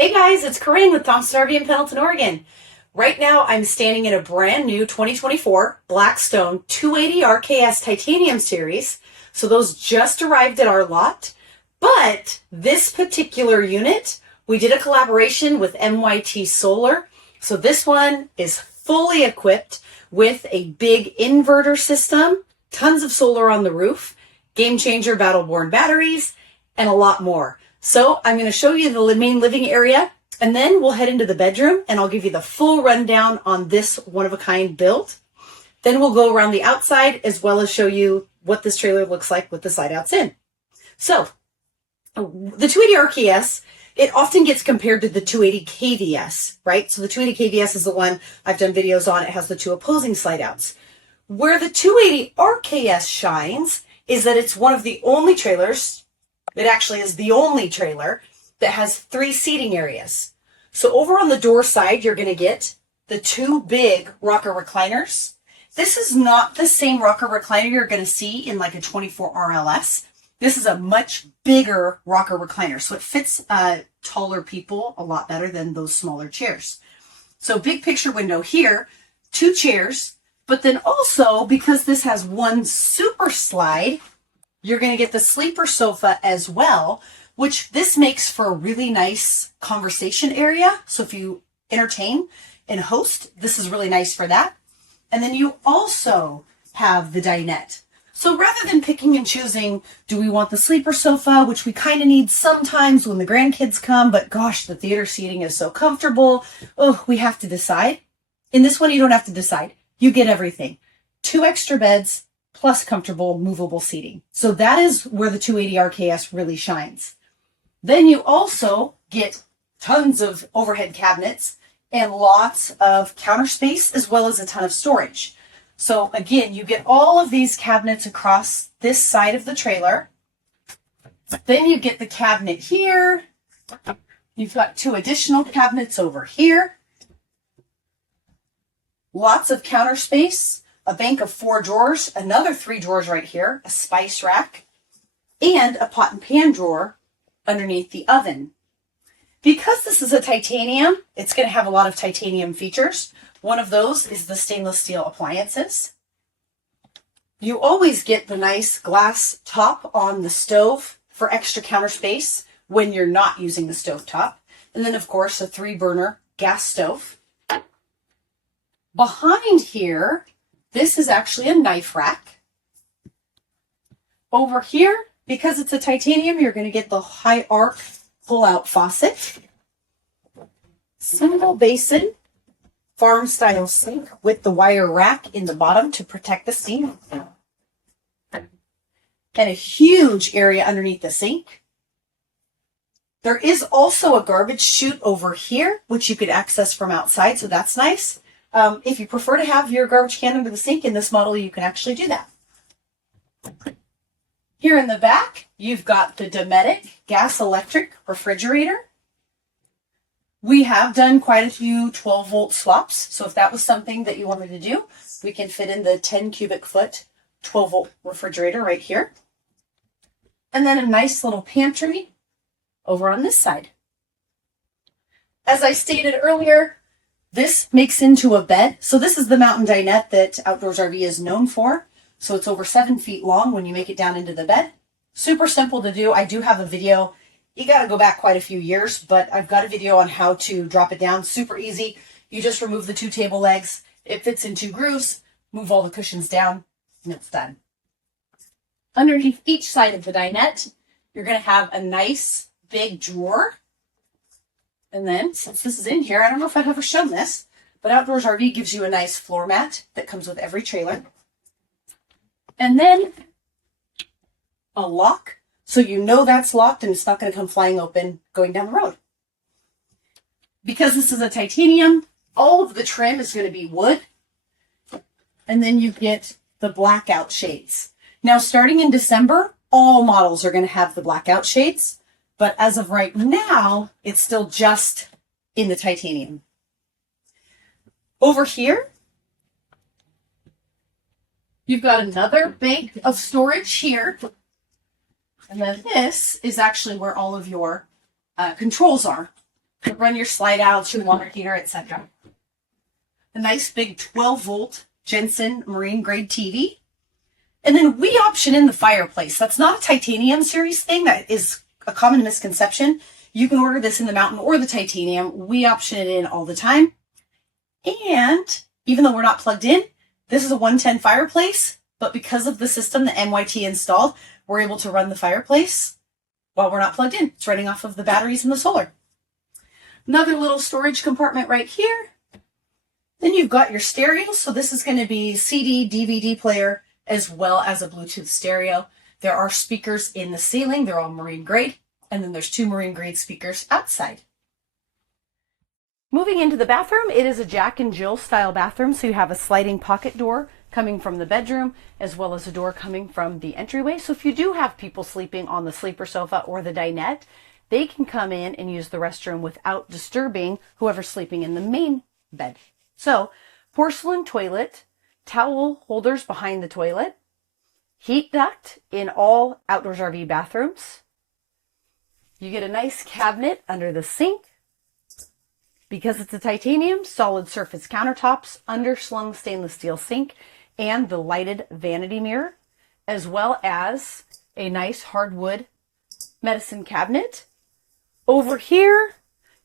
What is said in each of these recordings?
Hey guys, it's Corinne with Thompson RV in Pendleton, Oregon. Right now I'm standing in a brand new 2024 Blackstone 280 RKS Titanium Series. So those just arrived at our lot. But this particular unit, we did a collaboration with MYT Solar. So this one is fully equipped with a big inverter system, tons of solar on the roof, game changer battle-borne batteries, and a lot more. So I'm going to show you the main living area, and then we'll head into the bedroom, and I'll give you the full rundown on this one-of-a-kind build. Then we'll go around the outside, as well as show you what this trailer looks like with the side outs in. So the 280 RKS, it often gets compared to the 280 KVS, right? So the 280 KVS is the one I've done videos on. It has the two opposing slide outs. Where the 280 RKS shines is that it's one of the only trailers. It actually is the only trailer that has 3 seating areas. So over on the door side, you're going to get the 2 big rocker recliners. This is not the same rocker recliner you're going to see in like a 24 RLS. This is a much bigger rocker recliner. So it fits taller people a lot better than those smaller chairs. So big picture window here, 2 chairs, but then also because this has one super slide, you're going to get the sleeper sofa as well, which this makes for a really nice conversation area. So if you entertain and host, this is really nice for that. And then you also have the dinette. So rather than picking and choosing, do we want the sleeper sofa, which we kind of need sometimes when the grandkids come, but gosh, the theater seating is so comfortable. Oh, we have to decide. In this one, you don't have to decide. You get everything. 2 extra beds, plus comfortable movable seating. So that is where the 280 RKS really shines. Then you also get tons of overhead cabinets and lots of counter space as well as a ton of storage. So again, you get all of these cabinets across this side of the trailer. Then you get the cabinet here. You've got 2 additional cabinets over here. Lots of counter space. A bank of 4 drawers, another 3 drawers right here, a spice rack, and a pot and pan drawer underneath the oven. Because this is a titanium, it's going to have a lot of titanium features. One of those is the stainless steel appliances. You always get the nice glass top on the stove for extra counter space when you're not using the stove top. And then, of course, a 3-burner gas stove. Behind here, this is actually a knife rack. Over here, because it's a titanium, you're going to get the high arc pull-out faucet. Single basin, farm-style sink with the wire rack in the bottom to protect the sink. And a huge area underneath the sink. There is also a garbage chute over here, which you could access from outside, so that's nice. If you prefer to have your garbage can under the sink in this model, you can actually do that. Here in the back, you've got the Dometic gas-electric refrigerator. We have done quite a few 12-volt swaps, so if that was something that you wanted to do, we can fit in the 10 cubic foot 12-volt refrigerator right here. And then a nice little pantry over on this side. As I stated earlier, this makes into a bed. So this is the mountain dinette that Outdoors RV is known for. So it's over 7 feet long when you make it down into the bed. Super simple to do. I do have a video. You got to go back quite a few years, but I've got a video on how to drop it down. Super easy. You just remove the 2 table legs. It fits in 2 grooves. Move all the cushions down, and it's done. Underneath each side of the dinette, you're going to have a nice big drawer. And then, since this is in here, I don't know if I've ever shown this, but Outdoors RV gives you a nice floor mat that comes with every trailer. And then a lock, so you know that's locked and it's not going to come flying open going down the road. Because this is a titanium, all of the trim is going to be wood. And then you get the blackout shades. Now, starting in December, all models are going to have the blackout shades. But as of right now, it's still just in the titanium. Over here, you've got another bank of storage here. And then this is actually where all of your controls are. to run your slide outs, your water heater, etc. A nice big 12-volt Jensen marine grade TV. And then we option in the fireplace. That's not a titanium series thing. That is a common misconception. You can order this in the mountain or the titanium. We option it in all the time. And even though we're not plugged in, this is a 110 fireplace, but because of the system that MYT installed, we're able to run the fireplace while we're not plugged in. It's running off of the batteries and the solar. Another little storage compartment right here. Then you've got your stereo. So this is going to be CD, DVD player, as well as a Bluetooth stereo. There are speakers in the ceiling. They're all marine grade. And then there's 2 marine grade speakers outside. Moving into the bathroom, it is a Jack and Jill style bathroom. So you have a sliding pocket door coming from the bedroom, as well as a door coming from the entryway. So if you do have people sleeping on the sleeper sofa or the dinette, they can come in and use the restroom without disturbing whoever's sleeping in the main bed. So porcelain toilet, towel holders behind the toilet, heat duct in all Outdoors RV bathrooms. You get a nice cabinet under the sink. Because it's a titanium, solid surface countertops, underslung stainless steel sink, and the lighted vanity mirror, as well as a nice hardwood medicine cabinet. Over here,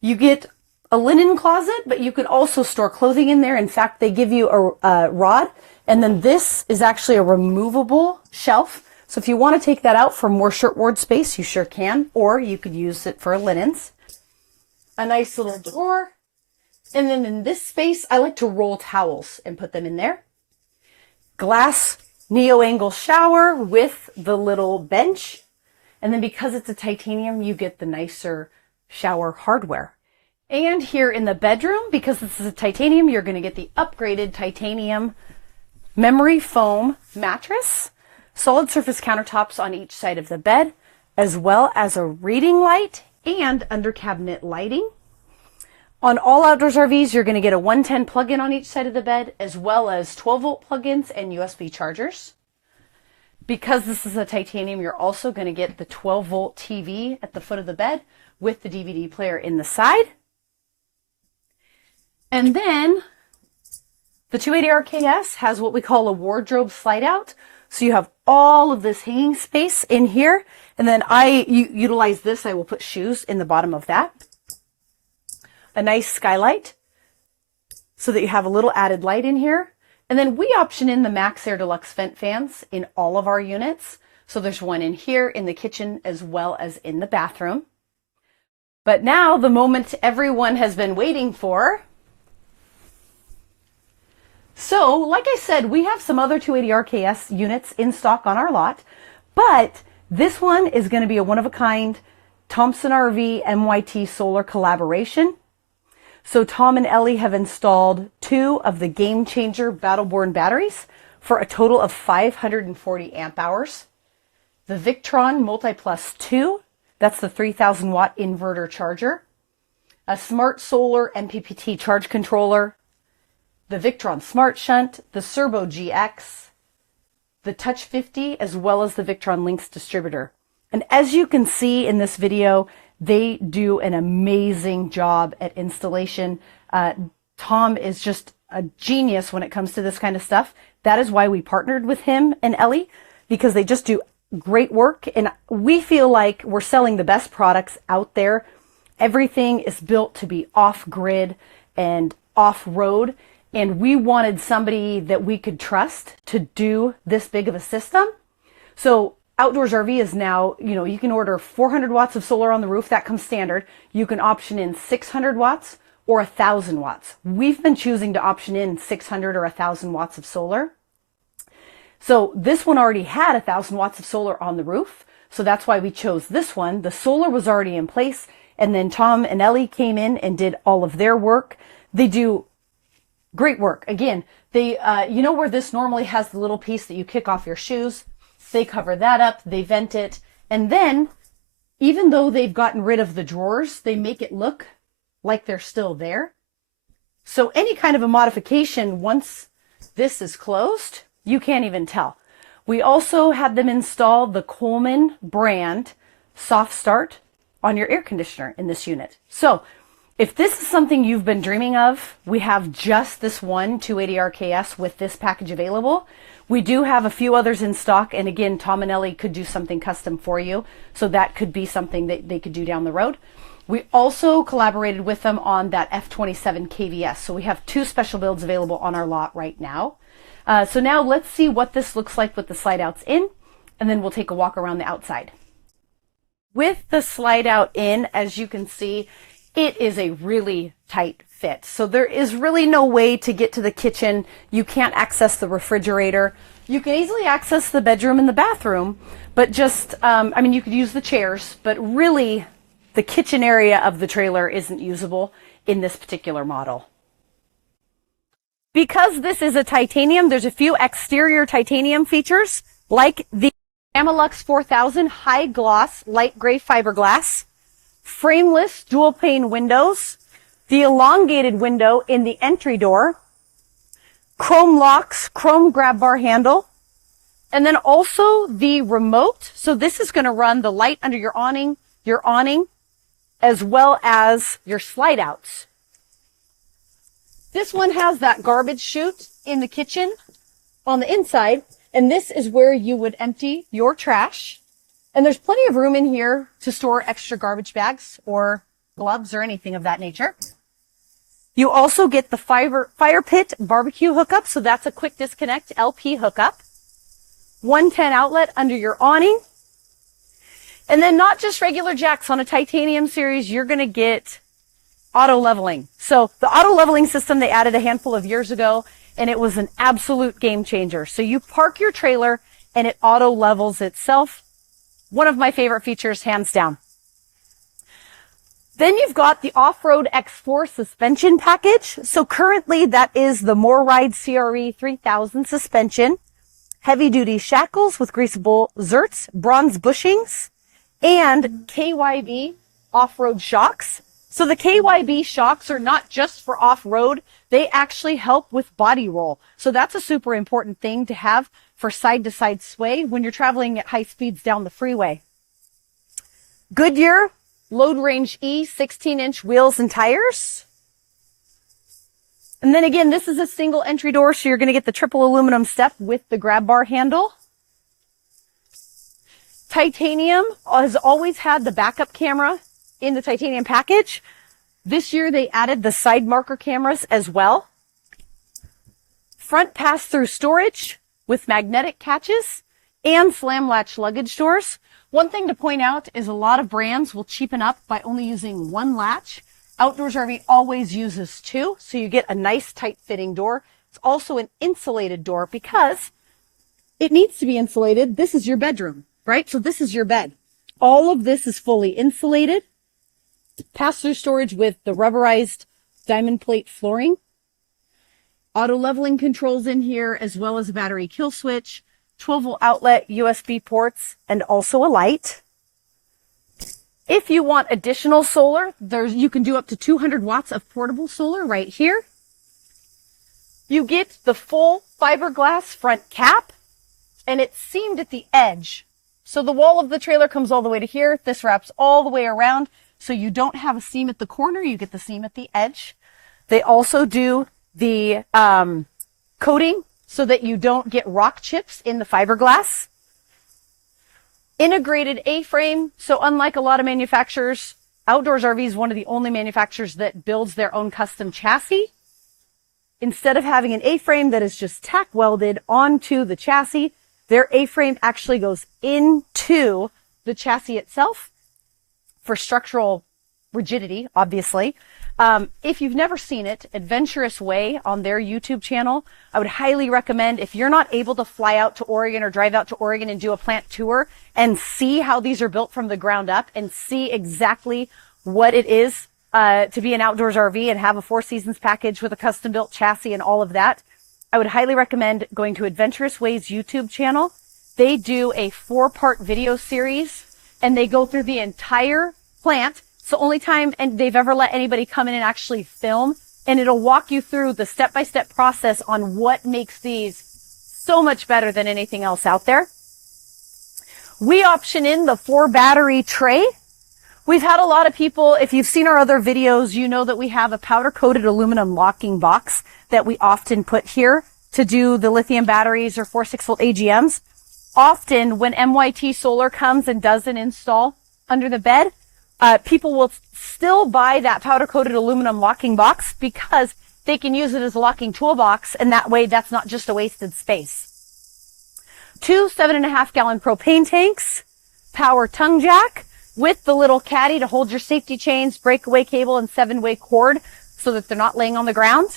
you get a linen closet, but you can also store clothing in there. In fact, they give you a rod, and then this is actually a removable shelf. So if you want to take that out for more shirtboard space, you sure can, or you could use it for linens. A nice little drawer. And then in this space, I like to roll towels and put them in there. Glass neo-angle shower with the little bench. And then because it's a titanium, you get the nicer shower hardware. And here in the bedroom, because this is a titanium, you're going to get the upgraded titanium memory foam mattress, solid surface countertops on each side of the bed, as well as a reading light and under cabinet lighting. On all Outdoors RVs, you're going to get a 110 plug-in on each side of the bed, as well as 12-volt plug-ins and USB chargers. Because this is a titanium, you're also going to get the 12-volt TV at the foot of the bed with the DVD player in the side. And then the 280 RKS has what we call a wardrobe slide out. So you have all of this hanging space in here. And then I utilize this. I will put shoes in the bottom of that. A nice skylight so that you have a little added light in here. And then we option in the Max Air Deluxe vent fans in all of our units. So there's one in here in the kitchen as well as in the bathroom. But now the moment everyone has been waiting for. So like I said, we have some other 280 RKS units in stock on our lot, but this one is going to be a one-of-a-kind Thompson RV MYT solar collaboration. So Tom and Ellie have installed 2 of the Game Changer Battleborn batteries for a total of 540 amp hours. The Victron Multi-Plus 2, that's the 3,000 watt inverter charger. A Smart Solar MPPT charge controller. The Victron Smart Shunt, the Serbo GX, the Touch 50, as well as the Victron Lynx distributor. And as you can see in this video, they do an amazing job at installation. Tom is just a genius when it comes to this kind of stuff. That is why we partnered with him and Ellie, because they just do great work. And we feel like we're selling the best products out there. Everything is built to be off-grid and off-road. And we wanted somebody that we could trust to do this big of a system. So Outdoors RV is now, you can order 400 watts of solar on the roof. That comes standard. You can option in 600 watts or 1,000 watts. We've been choosing to option in 600 or 1,000 watts of solar. So this one already had 1,000 watts of solar on the roof. So that's why we chose this one. The solar was already in place. And then Tom and Ellie came in and did all of their work. They do great work. Again, they, where this normally has the little piece that you kick off your shoes, they cover that up, they vent it, and then even though they've gotten rid of the drawers, they make it look like they're still there. So any kind of a modification, once this is closed, you can't even tell. We also had them install the Coleman brand soft start on your air conditioner in this unit. So If this is something you've been dreaming of, we have just this one 280 RKS with this package available. We do have a few others in stock, and again, Tom and Ellie could do something custom for you, so that could be something that they could do down the road. We also collaborated with them on that F27 KVS, so we have 2 special builds available on our lot right now. So now let's see what this looks like with the slide outs in, and then we'll take a walk around the outside. With the slide out in, as you can see, it is a really tight fit. So there is really no way to get to the kitchen. You can't access the refrigerator. You can easily access the bedroom and the bathroom, but just, I mean, you could use the chairs, but really the kitchen area of the trailer isn't usable in this particular model. Because this is a titanium, there's a few exterior titanium features like the Amalux 4000 high gloss light gray fiberglass, frameless dual pane windows, the elongated window in the entry door, chrome locks, chrome grab bar handle, and then also the remote. So this is going to run the light under your awning, as well as your slide outs. This one has that garbage chute in the kitchen on the inside, and this is where you would empty your trash. And there's plenty of room in here to store extra garbage bags or gloves or anything of that nature. You also get the fire pit barbecue hookup, so that's a quick disconnect LP hookup. 110 outlet under your awning. And then not just regular jacks on a titanium series, you're going to get auto leveling. So the auto leveling system they added a handful of years ago, and it was an absolute game changer. So you park your trailer and it auto levels itself. One of my favorite features, hands down. Then you've got the off-road X4 suspension package. So currently that is the MorRyde CRE 3000 suspension, heavy duty shackles with greasable zerts, bronze bushings, and KYB off-road shocks. So the KYB shocks are not just for off-road, they actually help with body roll. So that's a super important thing to have for side-to-side sway when you're traveling at high speeds down the freeway. Goodyear Load Range E 16-inch wheels and tires. And then again, this is a single entry door, so you're going to get the triple aluminum step with the grab bar handle. Titanium has always had the backup camera in the titanium package. This year they added the side marker cameras as well. Front pass-through storage with magnetic catches and slam latch luggage doors. One thing to point out is a lot of brands will cheapen up by only using 1 latch. Outdoors RV always uses 2, so you get a nice tight fitting door. It's also an insulated door because it needs to be insulated. This is your bedroom, right? So this is your bed. All of this is fully insulated. Pass-through storage with the rubberized diamond plate flooring. Auto leveling controls in here, as well as a battery kill switch, 12-volt outlet, USB ports, and also a light. If you want additional solar, you can do up to 200 watts of portable solar right here. You get the full fiberglass front cap, and it's seamed at the edge. So the wall of the trailer comes all the way to here. This wraps all the way around. So you don't have a seam at the corner, you get the seam at the edge. They also do the coating so that you don't get rock chips in the fiberglass. Integrated A-frame. So unlike a lot of manufacturers, Outdoors RV is one of the only manufacturers that builds their own custom chassis. Instead of having an A-frame that is just tack welded onto the chassis, their A-frame actually goes into the chassis itself for structural rigidity, obviously. If you've never seen it, Adventurous Way on their YouTube channel, I would highly recommend, if you're not able to fly out to Oregon or drive out to Oregon and do a plant tour and see how these are built from the ground up and see exactly what it is to be an outdoors RV and have a 4 seasons package with a custom built chassis and all of that, I would highly recommend going to Adventurous Way's YouTube channel. They do a 4-part video series and they go through the entire plant. It's the only time they've ever let anybody come in and actually film, and it'll walk you through the step-by-step process on what makes these so much better than anything else out there. We option in the 4 battery tray We've had a lot of people, if you've seen our other videos, you know that we have a powder-coated aluminum locking box that we often put here to do the lithium batteries or 4-6-volt AGMs. Often when MYT Solar comes and does an install under the bed, people will still buy that powder-coated aluminum locking box because they can use it as a locking toolbox, and that way that's not just a wasted space. 2 7.5-gallon propane tanks, power tongue jack with the little caddy to hold your safety chains, breakaway cable, and 7-way cord so that they're not laying on the ground.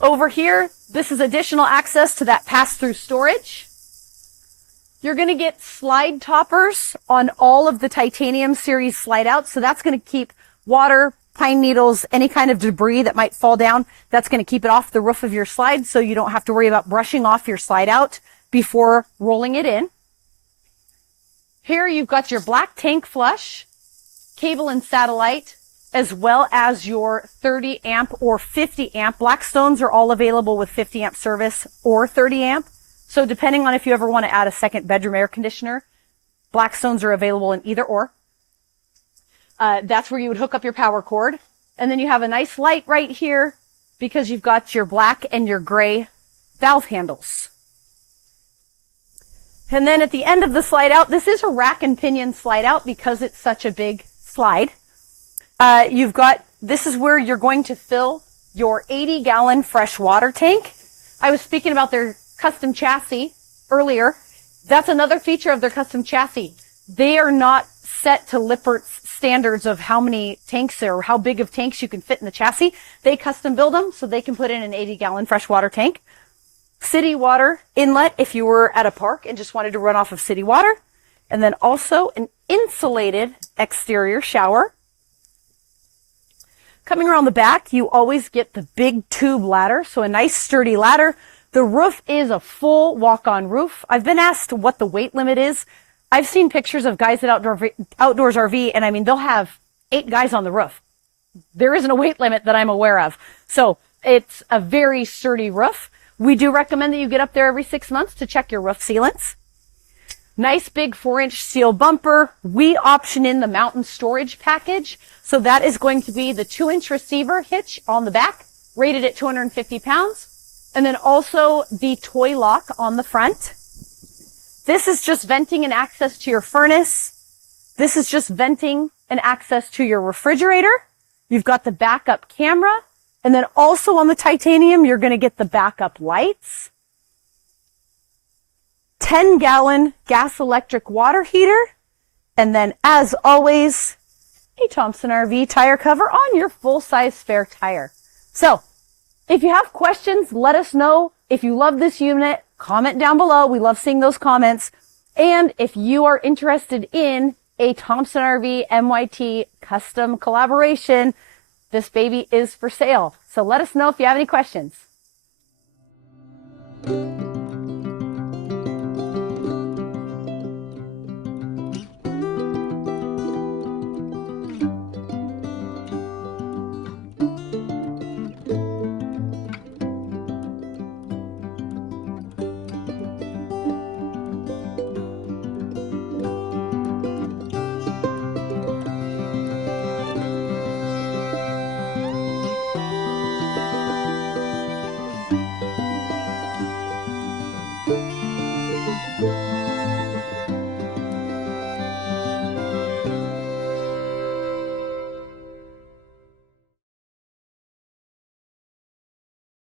Over here, this is additional access to that pass-through storage. You're going to get slide toppers on all of the titanium series slide outs. So that's going to keep water, pine needles, any kind of debris that might fall down. That's going to keep it off the roof of your slide so you don't have to worry about brushing off your slide out before rolling it in. Here you've got your black tank flush, cable and satellite, as well as your 30 amp or 50 amp. Blackstones are all available with 50 amp service or 30 amp. So depending on if you ever want to add a second bedroom air conditioner, Blackstones are available in either or. That's where you would hook up your power cord. And then you have a nice light right here because you've got your black and your gray valve handles. And then at the end of the slide out, this is a rack and pinion slide out because it's such a big slide. This is where you're going to fill your 80-gallon fresh water tank. I was speaking about their custom chassis earlier. That's another feature of their custom chassis. They are not set to Lippert's standards of how many tanks or how big of tanks you can fit in the chassis. They custom build them so they can put in an 80-gallon freshwater tank. City water inlet if you were at a park and just wanted to run off of city water. And then also an insulated exterior shower. Coming around the back, you always get the big tube ladder, so a nice sturdy ladder. The roof is a full walk-on roof. I've been asked what the weight limit is. I've seen pictures of guys at Outdoors RV, and I mean, they'll have 8 guys on the roof. There isn't a weight limit that I'm aware of. So it's a very sturdy roof. We do recommend that you get up there every 6 months to check your roof sealants. Nice big 4-inch steel bumper. We option in the mountain storage package. So that is going to be the 2-inch receiver hitch on the back, rated at 250 pounds. And then also the toy lock on the front. This is just venting and access to your furnace. This is just venting and access to your refrigerator. You've got the backup camera. And then also on the titanium, you're going to get the backup lights. 10-gallon gas electric water heater. And then as always, a Thompson RV tire cover on your full-size spare tire. So if you have questions, let us know. If you love this unit, comment down below. We love seeing those comments. And if you are interested in a Thompson RV MYT custom collaboration, this baby is for sale. So let us know if you have any questions.